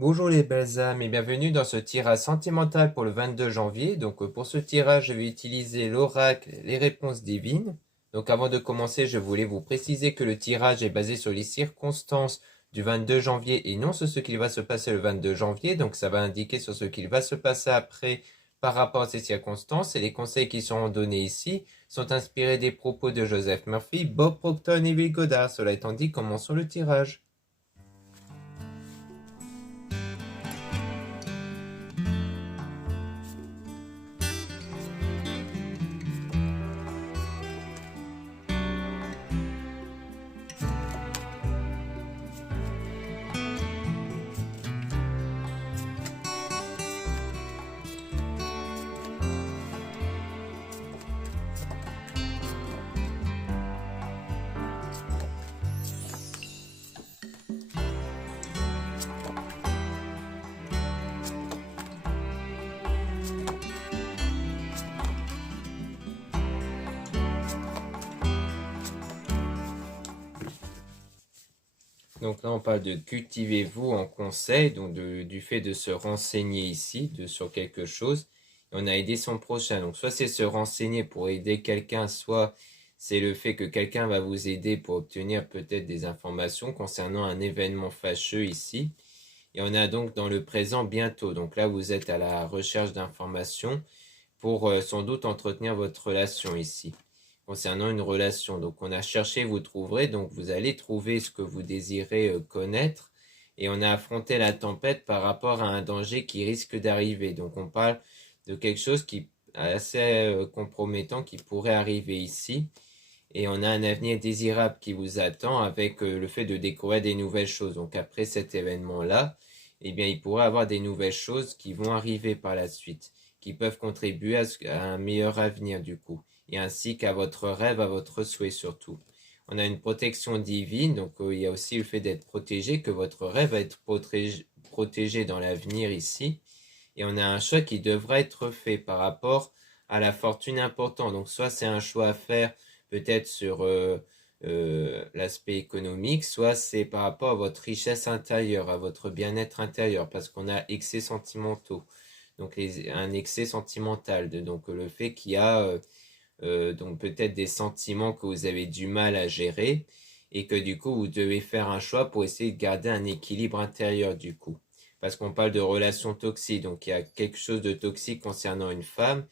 Bonjour les belles âmes et bienvenue dans ce tirage sentimental pour le 22 janvier. Pour ce tirage, je vais utiliser l'oracle, les réponses divines. Donc avant de commencer, je voulais vous préciser que le tirage est basé sur les circonstances du 22 janvier et non sur ce qu'il va se passer le 22 janvier. Donc ça va indiquer sur ce qu'il va se passer après par rapport à ces circonstances. Et les conseils qui seront donnés ici sont inspirés des propos de Joseph Murphy, Bob Proctor et Will Goddard. Cela étant dit, commençons le tirage. Donc là, on parle de cultivez-vous en conseil, du fait de se renseigner ici sur quelque chose. On a aidé son prochain. Donc soit c'est se renseigner pour aider quelqu'un, soit c'est le fait que quelqu'un va vous aider pour obtenir peut-être des informations concernant un événement fâcheux ici. Et on a donc dans le présent bientôt. Donc là, vous êtes à la recherche d'informations pour sans doute entretenir votre relation ici concernant une relation. Donc on a cherché, vous trouverez, donc vous allez trouver ce que vous désirez connaître et on a affronté la tempête par rapport à un danger qui risque d'arriver. Donc on parle de quelque chose qui est assez compromettant qui pourrait arriver ici et on a un avenir désirable qui vous attend avec le fait de découvrir des nouvelles choses. Donc après cet événement-là, eh bien il pourrait y avoir des nouvelles choses qui vont arriver par la suite, qui peuvent contribuer à un meilleur avenir du coup et ainsi qu'à votre rêve, à votre souhait surtout. On a une protection divine, donc il y a aussi le fait d'être protégé, que votre rêve va être protégé dans l'avenir ici. Et on a un choix qui devra être fait par rapport à la fortune importante. Donc soit c'est un choix à faire peut-être sur l'aspect économique, soit c'est par rapport à votre richesse intérieure, à votre bien-être intérieur, parce qu'on a excès sentimentaux. Donc un excès sentimental, donc le fait qu'il y a donc peut-être des sentiments que vous avez du mal à gérer et que du coup vous devez faire un choix pour essayer de garder un équilibre intérieur du coup. Parce qu'on parle de relations toxiques, donc il y a quelque chose de toxique concernant une femme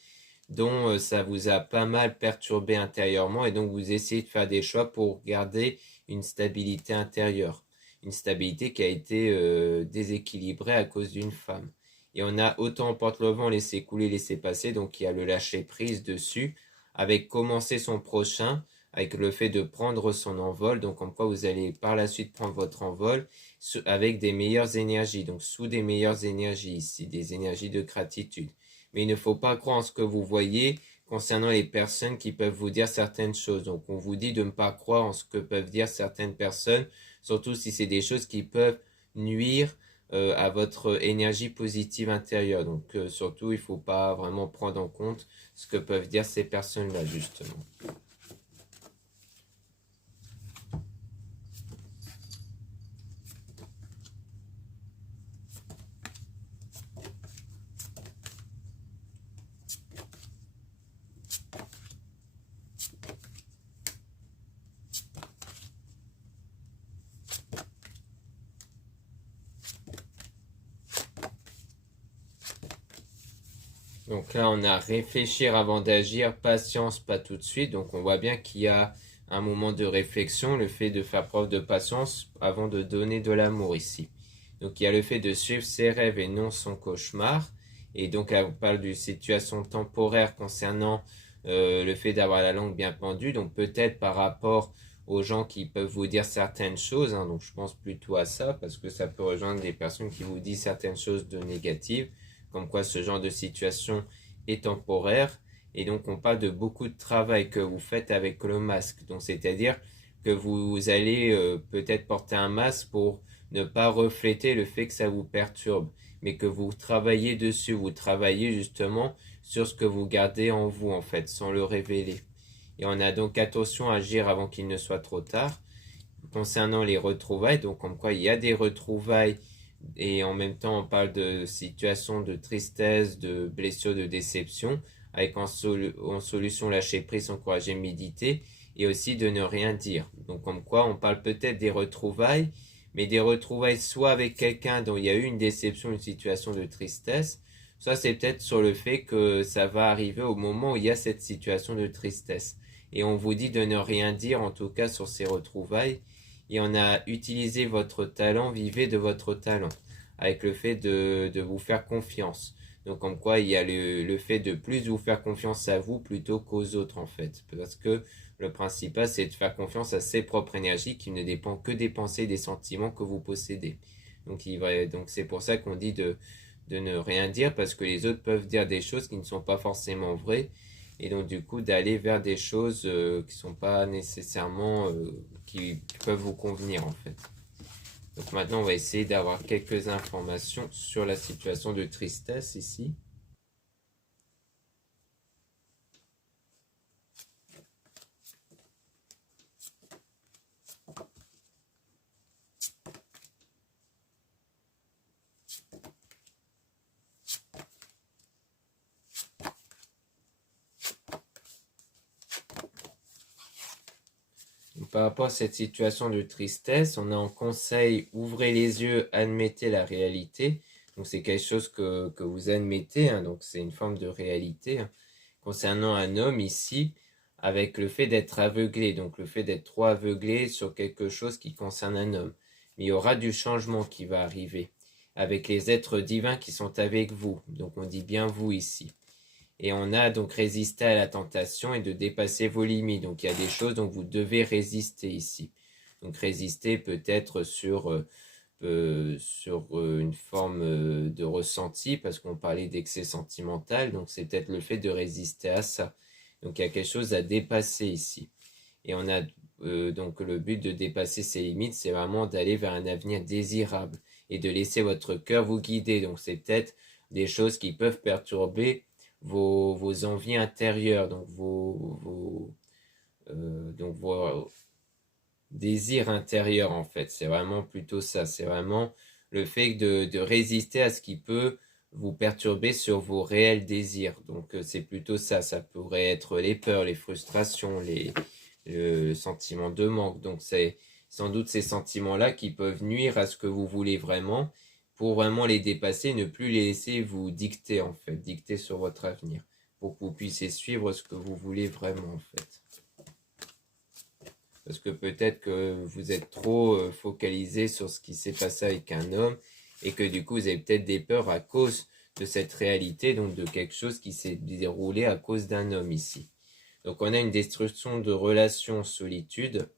dont ça vous a pas mal perturbé intérieurement et donc vous essayez de faire des choix pour garder une stabilité intérieure. Une stabilité qui a été déséquilibrée à cause d'une femme. Et on a autant emporte le vent, laisser couler, laisser passer, donc il y a le lâcher prise dessus avec commencer son prochain, avec le fait de prendre son envol, donc comme quoi vous allez par la suite prendre votre envol avec des meilleures énergies, donc sous des meilleures énergies ici, des énergies de gratitude. Mais il ne faut pas croire en ce que vous voyez concernant les personnes qui peuvent vous dire certaines choses. Donc on vous dit de ne pas croire en ce que peuvent dire certaines personnes, surtout si c'est des choses qui peuvent nuire à votre énergie positive intérieure. Donc surtout, il ne faut pas vraiment prendre en compte ce que peuvent dire ces personnes-là, justement. Donc là, on a réfléchir avant d'agir, patience, pas tout de suite. Donc on voit bien qu'il y a un moment de réflexion, le fait de faire preuve de patience avant de donner de l'amour ici. Donc il y a le fait de suivre ses rêves et non son cauchemar. Et donc là, on parle d'une situation temporaire concernant le fait d'avoir la langue bien pendue. Donc peut-être par rapport aux gens qui peuvent vous dire certaines choses. Donc je pense plutôt à ça parce que ça peut rejoindre des personnes qui vous disent certaines choses de négatives comme quoi ce genre de situation est temporaire. Et donc on parle de beaucoup de travail que vous faites avec le masque. Donc c'est-à-dire que vous allez peut-être porter un masque pour ne pas refléter le fait que ça vous perturbe, mais que vous travaillez dessus, vous travaillez justement sur ce que vous gardez en vous en fait, sans le révéler. Et on a donc attention à agir avant qu'il ne soit trop tard. Concernant les retrouvailles, donc comme quoi il y a des retrouvailles et en même temps on parle de situation de tristesse, de blessure, de déception, avec en solution lâcher prise, encourager, méditer, et aussi de ne rien dire. Donc comme quoi on parle peut-être des retrouvailles, mais des retrouvailles soit avec quelqu'un dont il y a eu une déception, une situation de tristesse, soit c'est peut-être sur le fait que ça va arriver au moment où il y a cette situation de tristesse. Et on vous dit de ne rien dire, en tout cas sur ces retrouvailles, et on a utilisé votre talent, vivez de votre talent, avec le fait de vous faire confiance. Donc comme quoi il y a le fait de plus vous faire confiance à vous plutôt qu'aux autres en fait. Parce que le principal c'est de faire confiance à ses propres énergies qui ne dépendent que des pensées et des sentiments que vous possédez. Donc c'est pour ça qu'on dit de ne rien dire parce que les autres peuvent dire des choses qui ne sont pas forcément vraies et donc du coup d'aller vers des choses qui sont pas nécessairement qui peuvent vous convenir en fait. Donc maintenant on va essayer d'avoir quelques informations sur la situation de tristesse ici. Donc, par rapport à cette situation de tristesse, on a en conseil ouvrez les yeux, admettez la réalité. Donc c'est quelque chose que vous admettez, hein, donc c'est une forme de réalité. Hein. Concernant un homme ici, avec le fait d'être aveuglé, donc le fait d'être trop aveuglé sur quelque chose qui concerne un homme. Mais il y aura du changement qui va arriver, avec les êtres divins qui sont avec vous. Donc on dit bien vous ici. Et on a donc résisté à la tentation et de dépasser vos limites. Donc il y a des choses dont vous devez résister ici. Donc résister peut-être sur une forme de ressenti, parce qu'on parlait d'excès sentimental, donc c'est peut-être le fait de résister à ça. Donc il y a quelque chose à dépasser ici. Et on a donc le but de dépasser ces limites, c'est vraiment d'aller vers un avenir désirable et de laisser votre cœur vous guider. Donc c'est peut-être des choses qui peuvent perturber vos envies intérieures, donc vos désir intérieur en fait. C'est vraiment plutôt ça. C'est vraiment le fait de résister à ce qui peut vous perturber sur vos réels désirs. Donc c'est plutôt ça. Ça pourrait être les peurs, les frustrations, le sentiment de manque. Donc c'est sans doute ces sentiments-là qui peuvent nuire à ce que vous voulez vraiment pour vraiment les dépasser, ne plus les laisser vous dicter en fait, dicter sur votre avenir pour que vous puissiez suivre ce que vous voulez vraiment en fait. Parce que peut-être que vous êtes trop focalisé sur ce qui s'est passé avec un homme et que du coup vous avez peut-être des peurs à cause de cette réalité, donc de quelque chose qui s'est déroulé à cause d'un homme ici. Donc on a une destruction de relations, solitude,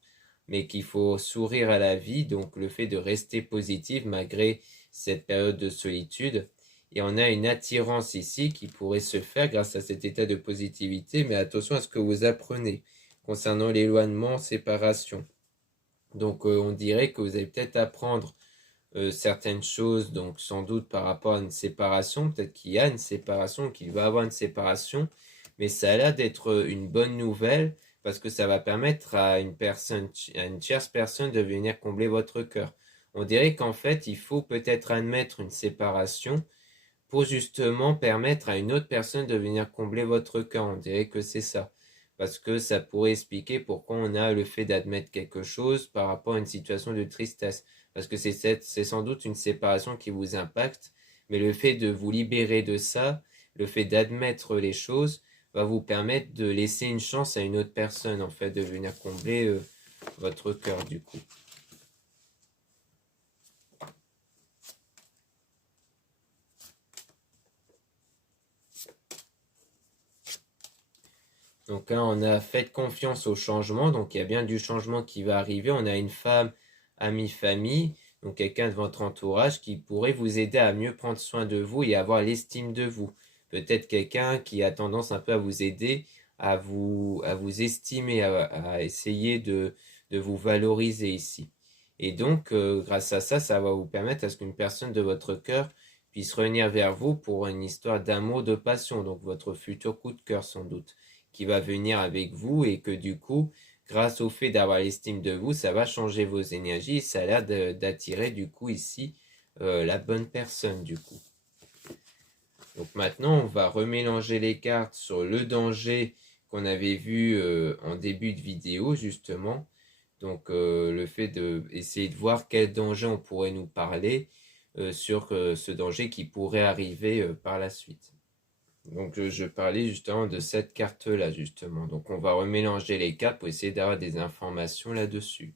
mais qu'il faut sourire à la vie, donc le fait de rester positif malgré cette période de solitude. Et on a une attirance ici qui pourrait se faire grâce à cet état de positivité, mais attention à ce que vous apprenez concernant l'éloignement, séparation. Donc on dirait que vous allez peut-être apprendre certaines choses, donc sans doute par rapport à une séparation, peut-être qu'il y a une séparation, qu'il va y avoir une séparation, mais ça a l'air d'être une bonne nouvelle parce que ça va permettre à une personne, à une tierce personne de venir combler votre cœur. On dirait qu'en fait, il faut peut-être admettre une séparation pour justement permettre à une autre personne de venir combler votre cœur. On dirait que c'est ça. Parce que ça pourrait expliquer pourquoi on a le fait d'admettre quelque chose par rapport à une situation de tristesse. Parce que c'est sans doute une séparation qui vous impacte, mais le fait de vous libérer de ça, le fait d'admettre les choses, va vous permettre de laisser une chance à une autre personne, en fait, de venir combler votre cœur du coup. Donc là, on a fait confiance au changement, donc il y a bien du changement qui va arriver. On a une femme, amie, famille, donc quelqu'un de votre entourage qui pourrait vous aider à mieux prendre soin de vous et avoir l'estime de vous. Peut-être quelqu'un qui a tendance un peu à vous aider, à vous estimer, à essayer de vous valoriser ici. Et donc, grâce à ça, ça va vous permettre à ce qu'une personne de votre cœur puisse revenir vers vous pour une histoire d'amour, de passion, donc votre futur coup de cœur sans doute qui va venir avec vous et que du coup, grâce au fait d'avoir l'estime de vous, ça va changer vos énergies. Ça a l'air d'attirer du coup ici la bonne personne du coup. Donc maintenant, on va remélanger les cartes sur le danger qu'on avait vu en début de vidéo justement. Donc le fait d'essayer de voir quel danger on pourrait nous parler sur ce danger qui pourrait arriver par la suite. Donc je parlais justement de cette carte-là justement. Donc on va remélanger les cartes pour essayer d'avoir des informations là-dessus.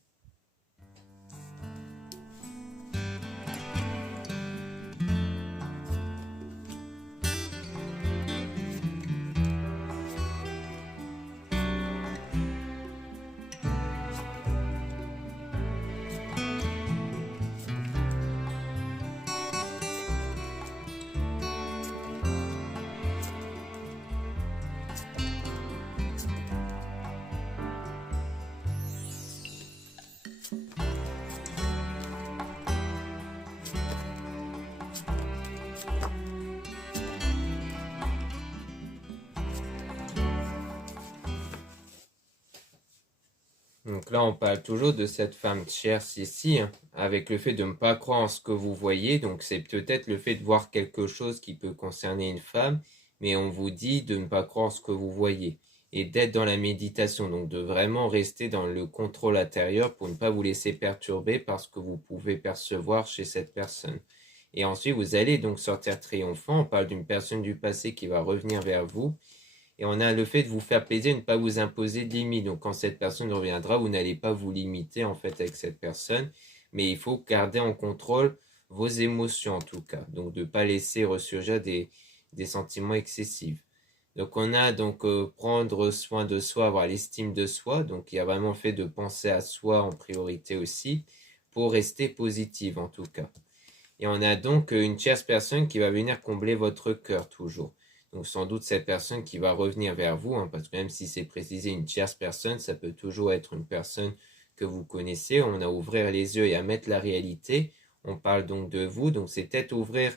Donc là, on parle toujours de cette femme tierce ici, hein, avec le fait de ne pas croire en ce que vous voyez. Donc c'est peut-être le fait de voir quelque chose qui peut concerner une femme, mais on vous dit de ne pas croire en ce que vous voyez et d'être dans la méditation. Donc de vraiment rester dans le contrôle intérieur pour ne pas vous laisser perturber par ce que vous pouvez percevoir chez cette personne. Et ensuite, vous allez donc sortir triomphant. On parle d'une personne du passé qui va revenir vers vous. Et on a le fait de vous faire plaisir, de ne pas vous imposer de limites. Donc quand cette personne reviendra, vous n'allez pas vous limiter en fait avec cette personne. Mais il faut garder en contrôle vos émotions en tout cas. Donc de ne pas laisser ressurgir des sentiments excessifs. Donc on a donc prendre soin de soi, avoir l'estime de soi. Donc il y a vraiment le fait de penser à soi en priorité aussi pour rester positive en tout cas. Et on a donc une tierce personne qui va venir combler votre cœur toujours. Donc sans doute cette personne qui va revenir vers vous, hein, parce que même si c'est précisé une tierce personne, ça peut toujours être une personne que vous connaissez. On a à ouvrir les yeux et à mettre la réalité. On parle donc de vous, donc c'est peut-être ouvrir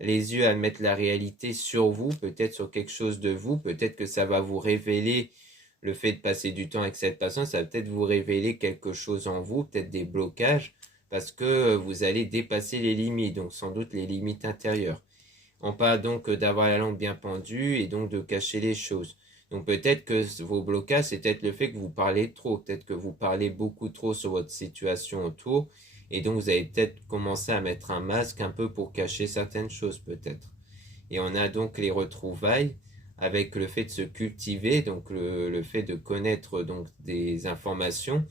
les yeux à mettre la réalité sur vous, peut-être sur quelque chose de vous, peut-être que ça va vous révéler le fait de passer du temps avec cette personne, ça va peut-être vous révéler quelque chose en vous, peut-être des blocages, parce que vous allez dépasser les limites, donc sans doute les limites intérieures. On parle donc d'avoir la langue bien pendue et donc de cacher les choses. Donc peut-être que vos blocages, c'est peut-être le fait que vous parlez trop, peut-être que vous parlez beaucoup trop sur votre situation autour, et donc vous avez peut-être commencé à mettre un masque un peu pour cacher certaines choses peut-être. Et on a donc les retrouvailles avec le fait de se cultiver, donc le fait de connaître donc des informations,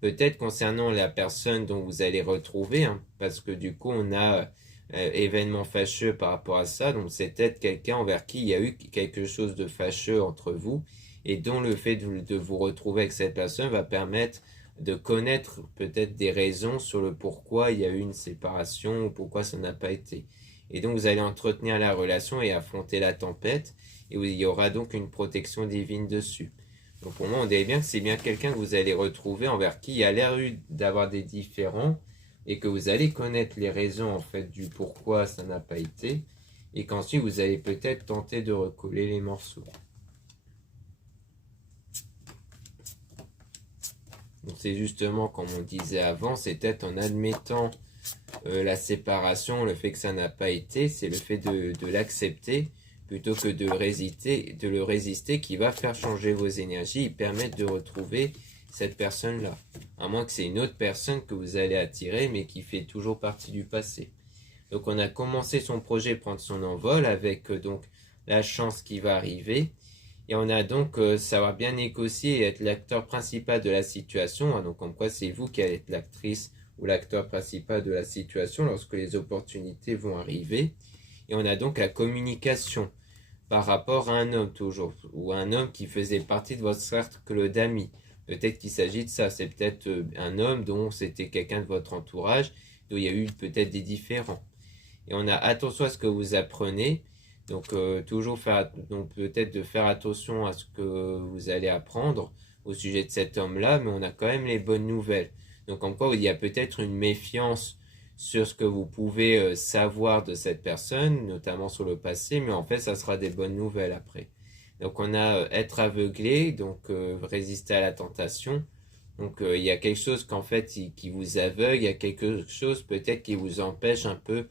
peut-être concernant la personne dont vous allez retrouver, hein, parce que du coup on a événement fâcheux par rapport à ça, donc c'est peut-être quelqu'un envers qui il y a eu quelque chose de fâcheux entre vous, et dont le fait de vous retrouver avec cette personne va permettre de connaître peut-être des raisons sur le pourquoi il y a eu une séparation ou pourquoi ça n'a pas été. Et donc vous allez entretenir la relation et affronter la tempête, et il y aura donc une protection divine dessus. Donc pour moi, on dirait bien que c'est bien quelqu'un que vous allez retrouver envers qui il y a l'air d'avoir des différends, et que vous allez connaître les raisons en fait du pourquoi ça n'a pas été, et qu'ensuite vous allez peut-être tenter de recoller les morceaux. Donc c'est justement comme on disait avant, c'est peut-être en admettant la séparation, le fait que ça n'a pas été, c'est le fait de l'accepter plutôt que de le résister qui va faire changer vos énergies et permettre de retrouver cette personne-là. À moins que c'est une autre personne que vous allez attirer, mais qui fait toujours partie du passé. Donc on a commencé son projet prendre son envol avec donc la chance qui va arriver. Et on a donc savoir bien négocier et être l'acteur principal de la situation. Hein, donc comme quoi c'est vous qui allez être l'actrice ou l'acteur principal de la situation lorsque les opportunités vont arriver. Et on a donc la communication par rapport à un homme toujours, ou un homme qui faisait partie de votre cercle d'amis. Peut-être qu'il s'agit de ça, c'est peut-être un homme dont c'était quelqu'un de votre entourage, dont il y a eu peut-être des différends. Et on a attention à ce que vous apprenez, donc toujours faire, donc peut-être de faire attention à ce que vous allez apprendre au sujet de cet homme-là, mais on a quand même les bonnes nouvelles. Donc encore, il y a peut-être une méfiance sur ce que vous pouvez savoir de cette personne, notamment sur le passé, mais en fait, ça sera des bonnes nouvelles après. Donc on a être aveuglé, donc résister à la tentation. Donc il y a quelque chose qu'en fait qui vous aveugle, il y a quelque chose peut-être qui vous empêche un peu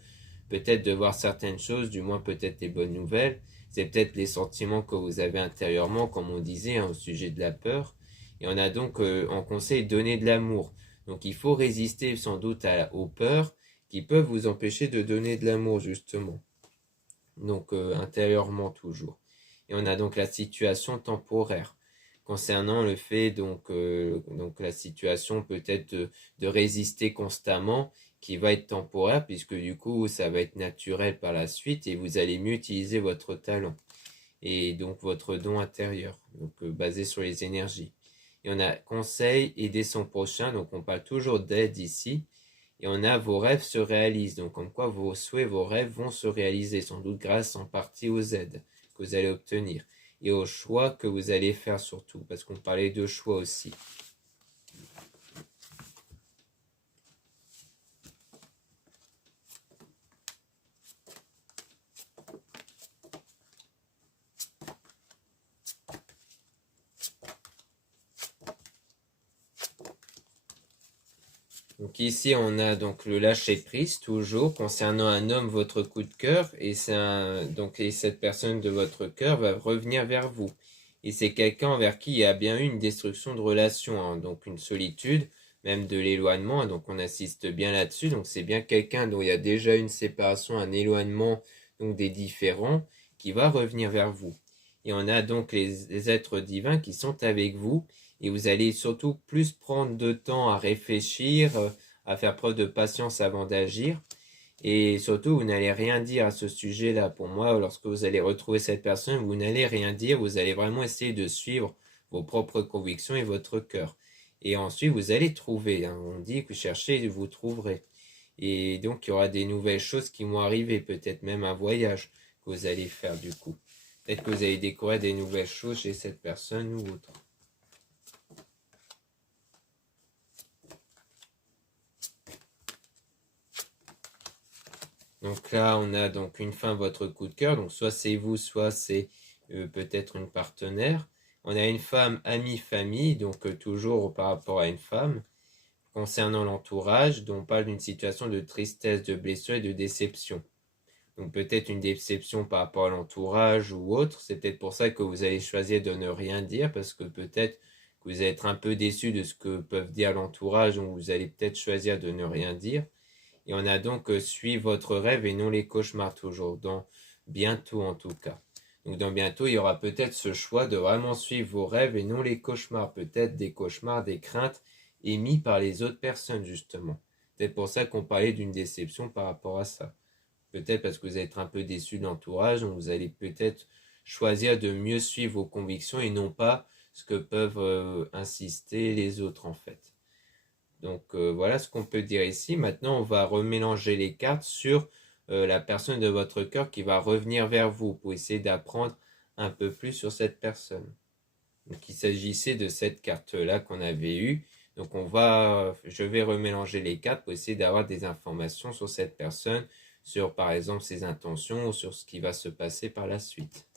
peut-être de voir certaines choses, du moins peut-être des bonnes nouvelles. C'est peut-être les sentiments que vous avez intérieurement, comme on disait, hein, au sujet de la peur. Et on a donc en conseil donner de l'amour. Donc il faut résister sans doute aux peurs qui peuvent vous empêcher de donner de l'amour justement. Donc intérieurement toujours. Et on a donc la situation temporaire concernant le fait donc la situation peut-être de résister constamment qui va être temporaire puisque du coup ça va être naturel par la suite et vous allez mieux utiliser votre talent et donc votre don intérieur donc basé sur les énergies. Et on a conseil, aider son prochain, donc on parle toujours d'aide ici. Et on a vos rêves se réalisent, donc comme quoi vos souhaits, vos rêves vont se réaliser, sans doute grâce en partie aux aides que vous allez obtenir et aux choix que vous allez faire surtout, parce qu'on parlait de choix aussi. Donc ici on a donc le lâcher prise toujours concernant un homme votre coup de cœur et et cette personne de votre cœur va revenir vers vous et c'est quelqu'un envers qui il y a bien eu une destruction de relation hein, donc une solitude même de l'éloignement donc on assiste bien là-dessus donc c'est bien quelqu'un dont il y a déjà une séparation un éloignement donc des différends qui va revenir vers vous et on a donc les êtres divins qui sont avec vous et vous allez surtout plus prendre de temps à réfléchir, à faire preuve de patience avant d'agir. Et surtout, vous n'allez rien dire à ce sujet-là. Pour moi, lorsque vous allez retrouver cette personne, vous n'allez rien dire. Vous allez vraiment essayer de suivre vos propres convictions et votre cœur. Et ensuite, vous allez trouver. Hein. On dit que vous cherchez, vous trouverez. Et donc, il y aura des nouvelles choses qui vont arriver. Peut-être même un voyage que vous allez faire du coup. Peut-être que vous allez découvrir des nouvelles choses chez cette personne ou autre. Donc là, on a donc une fin votre coup de cœur. Donc soit c'est vous, soit c'est peut-être une partenaire. On a une femme, amie, famille. Donc toujours par rapport à une femme. Concernant l'entourage, dont on parle d'une situation de tristesse, de blessure et de déception. Donc peut-être une déception par rapport à l'entourage ou autre. C'est peut-être pour ça que vous allez choisir de ne rien dire. Parce que peut-être que vous allez être un peu déçu de ce que peuvent dire l'entourage. Donc vous allez peut-être choisir de ne rien dire. Et on a donc suivre votre rêve et non les cauchemars toujours, dans bientôt en tout cas. Donc dans bientôt, il y aura peut-être ce choix de vraiment suivre vos rêves et non les cauchemars. Peut-être des cauchemars, des craintes émis par les autres personnes justement. Peut-être pour ça qu'on parlait d'une déception par rapport à ça. Peut-être parce que vous êtes un peu déçu de l'entourage, donc vous allez peut-être choisir de mieux suivre vos convictions et non pas ce que peuvent insister les autres en fait. Donc voilà ce qu'on peut dire ici. Maintenant, on va remélanger les cartes sur la personne de votre cœur qui va revenir vers vous pour essayer d'apprendre un peu plus sur cette personne. Donc il s'agissait de cette carte-là qu'on avait eue. Donc je vais remélanger les cartes pour essayer d'avoir des informations sur cette personne, sur par exemple ses intentions ou sur ce qui va se passer par la suite.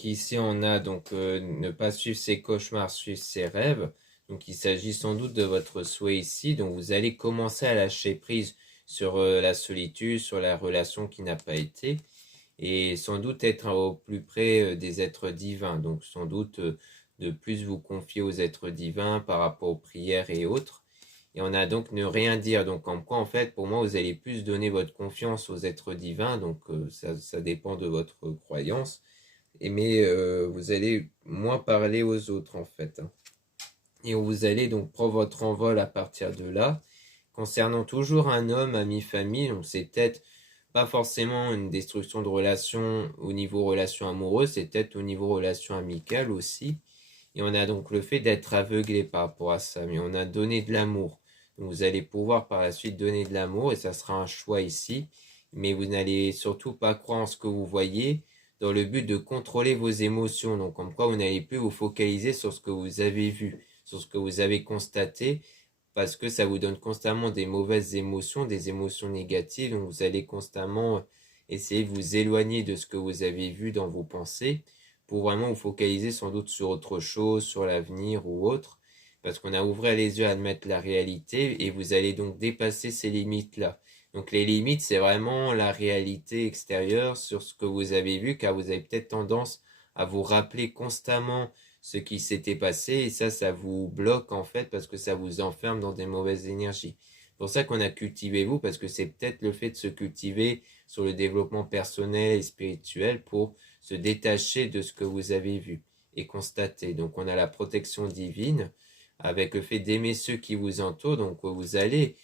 Donc ici on a donc ne pas suivre ses cauchemars, suivre ses rêves. Donc il s'agit sans doute de votre souhait ici. Donc vous allez commencer à lâcher prise sur la solitude, sur la relation qui n'a pas été. Et sans doute être au plus près des êtres divins. Donc sans doute de plus vous confier aux êtres divins par rapport aux prières et autres. Et on a donc ne rien dire. Donc en quoi en fait pour moi vous allez plus donner votre confiance aux êtres divins. Donc ça dépend de votre croyance mais vous allez moins parler aux autres en fait. Et vous allez donc prendre votre envol à partir de là. Concernant toujours un homme, ami-famille, donc c'est peut-être pas forcément une destruction de relation au niveau relation amoureuse, c'est peut-être au niveau relation amicale aussi. Et on a donc le fait d'être aveuglé par rapport à ça, mais on a donné de l'amour. Donc vous allez pouvoir par la suite donner de l'amour et ça sera un choix ici. Mais vous n'allez surtout pas croire en ce que vous voyez dans le but de contrôler vos émotions. Donc comme quoi vous n'allez plus vous focaliser sur ce que vous avez vu, sur ce que vous avez constaté, parce que ça vous donne constamment des mauvaises émotions, des émotions négatives. Donc vous allez constamment essayer de vous éloigner de ce que vous avez vu dans vos pensées pour vraiment vous focaliser sans doute sur autre chose, sur l'avenir ou autre, parce qu'on a ouvert les yeux à admettre la réalité et vous allez donc dépasser ces limites-là. Donc les limites, c'est vraiment la réalité extérieure sur ce que vous avez vu, car vous avez peut-être tendance à vous rappeler constamment ce qui s'était passé et ça vous bloque en fait parce que ça vous enferme dans des mauvaises énergies. C'est pour ça qu'on a cultivé vous, parce que c'est peut-être le fait de se cultiver sur le développement personnel et spirituel pour se détacher de ce que vous avez vu et constater. Donc on a la protection divine avec le fait d'aimer ceux qui vous entourent. Donc vous allez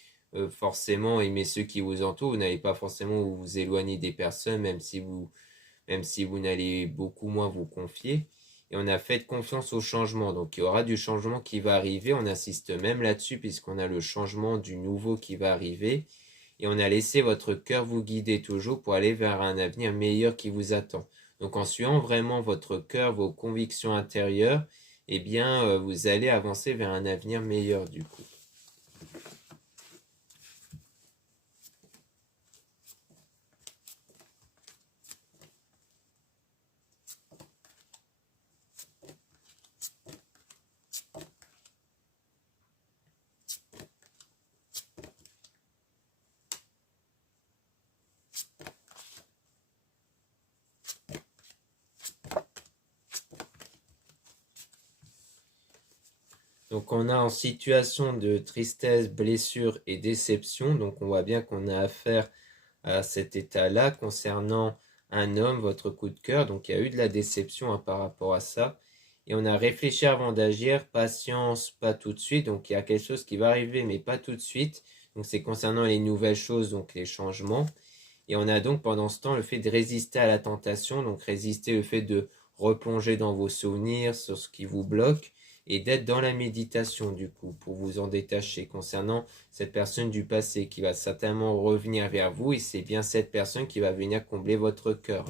forcément aimer ceux qui vous entourent. Vous n'allez pas forcément vous éloigner des personnes, même si vous n'allez beaucoup moins vous confier. Et on a fait confiance au changement. Donc il y aura du changement qui va arriver. On insiste même là-dessus puisqu'on a le changement du nouveau qui va arriver. Et on a laissé votre cœur vous guider toujours pour aller vers un avenir meilleur qui vous attend. Donc en suivant vraiment votre cœur, vos convictions intérieures, eh bien vous allez avancer vers un avenir meilleur du coup. Donc on a en situation de tristesse, blessure et déception. Donc on voit bien qu'on a affaire à cet état-là concernant un homme, votre coup de cœur. Donc il y a eu de la déception par rapport à ça. Et on a réfléchi avant d'agir, patience, pas tout de suite. Donc il y a quelque chose qui va arriver, mais pas tout de suite. Donc c'est concernant les nouvelles choses, donc les changements. Et on a donc pendant ce temps le fait de résister à la tentation, donc résister au fait de replonger dans vos souvenirs, sur ce qui vous bloque, et d'être dans la méditation du coup, pour vous en détacher concernant cette personne du passé qui va certainement revenir vers vous, et c'est bien cette personne qui va venir combler votre cœur.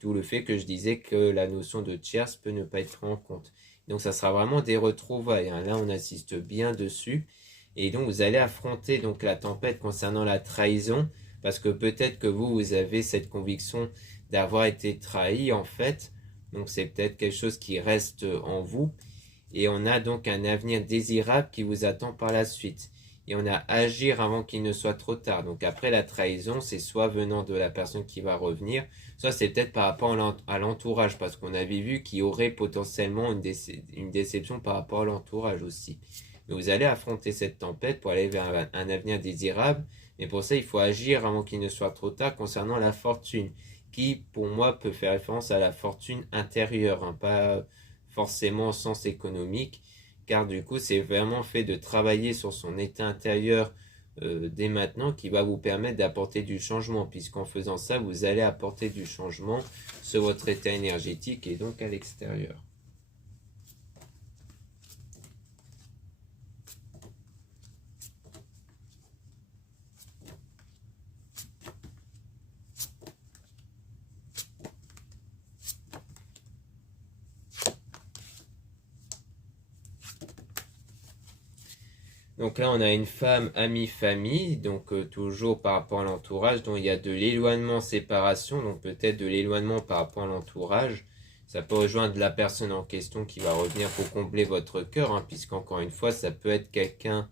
D'où le fait que je disais que la notion de tierce peut ne pas être prise en compte. Donc ça sera vraiment des retrouvailles, hein. Là on insiste bien dessus, et donc vous allez affronter donc la tempête concernant la trahison, parce que peut-être que vous avez cette conviction d'avoir été trahi en fait, donc c'est peut-être quelque chose qui reste en vous, et on a donc un avenir désirable qui vous attend par la suite. Et on a agir avant qu'il ne soit trop tard. Donc après la trahison, c'est soit venant de la personne qui va revenir, soit c'est peut-être par rapport à l'entourage, parce qu'on avait vu qu'il y aurait potentiellement une déception par rapport à l'entourage aussi. Mais vous allez affronter cette tempête pour aller vers un avenir désirable, mais pour ça il faut agir avant qu'il ne soit trop tard concernant la fortune, qui pour moi peut faire référence à la fortune intérieure, hein, pas forcément au sens économique, car du coup c'est vraiment fait de travailler sur son état intérieur dès maintenant qui va vous permettre d'apporter du changement, puisqu'en faisant ça vous allez apporter du changement sur votre état énergétique et donc à l'extérieur. Donc là, on a une femme, amie, famille, donc toujours par rapport à l'entourage, donc il y a de l'éloignement, séparation, donc peut-être de l'éloignement par rapport à l'entourage. Ça peut rejoindre la personne en question qui va revenir pour combler votre cœur, hein, puisqu'encore une fois, ça peut être quelqu'un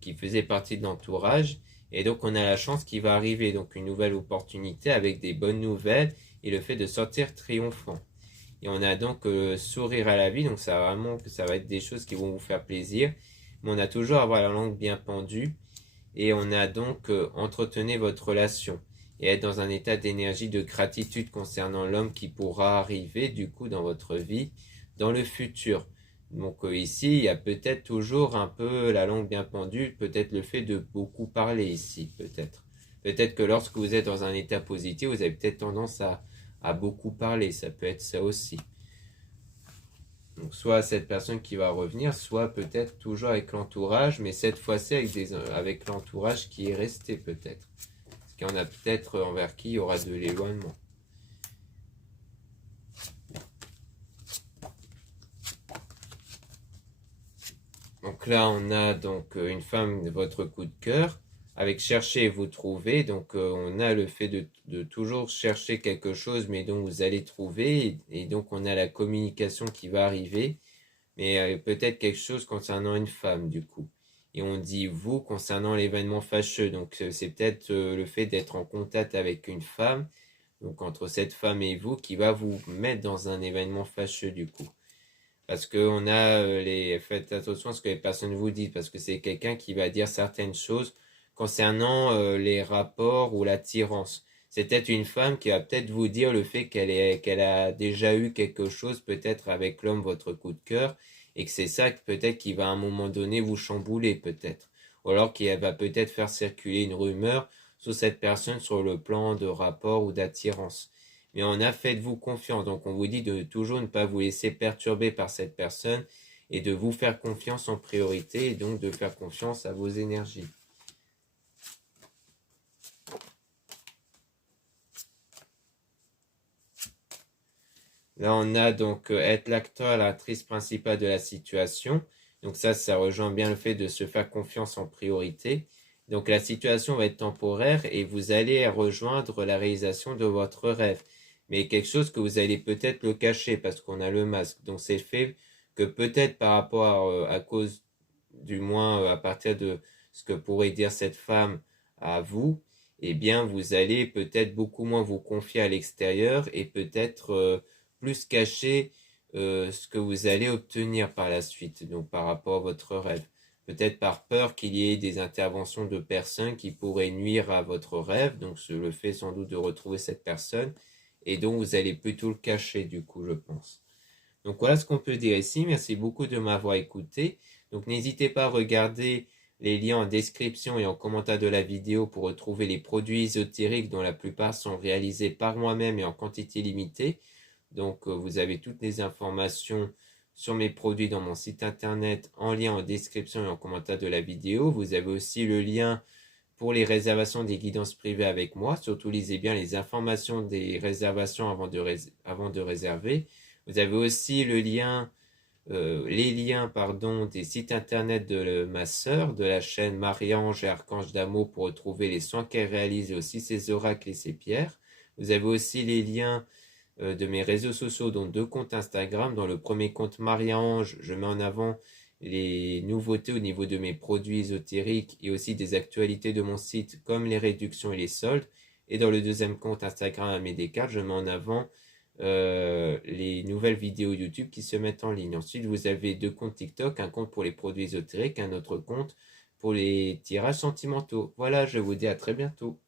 qui faisait partie de l'entourage. Et donc, on a la chance qui va arriver, donc une nouvelle opportunité avec des bonnes nouvelles et le fait de sortir triomphant. Et on a donc sourire à la vie, donc ça va être des choses qui vont vous faire plaisir. Mais on a toujours à avoir la langue bien pendue. Et on a donc entretenir votre relation et être dans un état d'énergie de gratitude concernant l'homme qui pourra arriver du coup dans votre vie dans le futur. Donc ici, il y a peut-être toujours un peu la langue bien pendue, peut-être le fait de beaucoup parler ici, peut-être. Peut-être que lorsque vous êtes dans un état positif, vous avez peut-être tendance à beaucoup parler, ça peut être ça aussi. Donc soit cette personne qui va revenir, soit peut-être toujours avec l'entourage, mais cette fois-ci avec l'entourage qui est resté peut-être. Parce qu'il y en a peut-être envers qui il y aura de l'éloignement. Donc là, on a donc une femme de votre coup de cœur. Avec chercher et vous trouver, donc on a le fait de toujours chercher quelque chose, mais dont vous allez trouver. Et donc on a la communication qui va arriver, mais peut-être quelque chose concernant une femme du coup. Et on dit vous concernant l'événement fâcheux. Donc c'est peut-être le fait d'être en contact avec une femme, donc entre cette femme et vous, qui va vous mettre dans un événement fâcheux du coup. Parce qu'on a faites attention à ce que les personnes vous disent, parce que c'est quelqu'un qui va dire certaines choses concernant les rapports ou l'attirance. C'est peut-être une femme qui va peut-être vous dire le fait qu'elle a déjà eu quelque chose peut-être avec l'homme, votre coup de cœur, et que c'est ça peut-être qui va à un moment donné vous chambouler peut-être. Ou alors qu'elle va peut-être faire circuler une rumeur sur cette personne sur le plan de rapport ou d'attirance. Mais on a faites-vous confiance. Donc on vous dit de toujours ne pas vous laisser perturber par cette personne et de vous faire confiance en priorité et donc de faire confiance à vos énergies. Là, on a donc être l'acteur, l'actrice principale de la situation. Donc ça rejoint bien le fait de se faire confiance en priorité. Donc la situation va être temporaire et vous allez rejoindre la réalisation de votre rêve. Mais quelque chose que vous allez peut-être le cacher parce qu'on a le masque. Donc c'est fait que peut-être par rapport à cause, du moins à partir de ce que pourrait dire cette femme à vous, eh bien vous allez peut-être beaucoup moins vous confier à l'extérieur et peut-être plus cacher ce que vous allez obtenir par la suite, donc par rapport à votre rêve. Peut-être par peur qu'il y ait des interventions de personnes qui pourraient nuire à votre rêve, donc le fait sans doute de retrouver cette personne, et donc vous allez plutôt le cacher du coup, je pense. Donc voilà ce qu'on peut dire ici. Merci beaucoup de m'avoir écouté. Donc n'hésitez pas à regarder les liens en description et en commentaire de la vidéo pour retrouver les produits ésotériques dont la plupart sont réalisés par moi-même et en quantité limitée. Donc vous avez toutes les informations sur mes produits dans mon site internet en lien en description et en commentaire de la vidéo. Vous avez aussi le lien pour les réservations des guidances privées avec moi. Surtout lisez bien les informations des réservations avant de réserver. Vous avez aussi les liens des sites internet de ma sœur, de la chaîne Marie-Ange et Archange d'amour pour retrouver les soins qu'elle réalise et aussi ses oracles et ses pierres. Vous avez aussi les liens de mes réseaux sociaux, dont 2 comptes Instagram. Dans le premier compte Marie-Ange, je mets en avant les nouveautés au niveau de mes produits ésotériques et aussi des actualités de mon site comme les réductions et les soldes. Et dans le deuxième compte Instagram Aimé Descartes, je mets en avant les nouvelles vidéos YouTube qui se mettent en ligne. Ensuite, vous avez 2 comptes TikTok, un compte pour les produits ésotériques, un autre compte pour les tirages sentimentaux. Voilà, je vous dis à très bientôt.